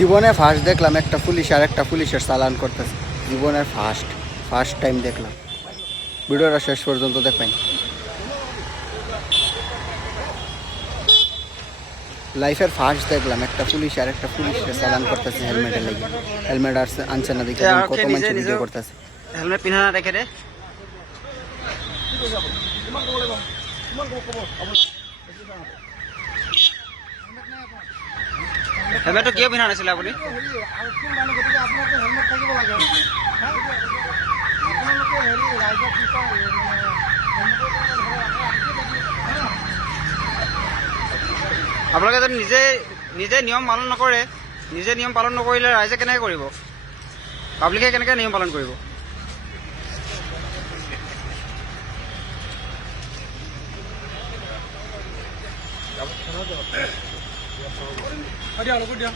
জীবনে ফার্স্ট দেখলাম একটা পুলিশ আর একটা পুলিশের চালান করতেছে। জীবনের ফার্স্ট টাইম দেখলাম। ভিডিওটা শেষ পর্যন্ত দেখবেন। লাইফের ফার্স্ট দেখলাম একটা পুলিশ আর একটা পুলিশের চালান করতেছে হেলমেটের লেগে। হেলমেট আর আনছে না দেখে কত মানুষ ভিডিও করতেছে। হেলমেট পিন্ধা না দেখে রে হেলমেটটো কিয় পিন্ধা নাছিলে আপুনি? আপোনালোকে যদি নিজে নিয়ম পালন নকৰে, নিজে নিয়ম পালন নকৰিলে ৰাইজে কেনেকৈ কৰিব? পাব্লিকে কেনেকৈ নিয়ম পালন কৰিব? দিয়া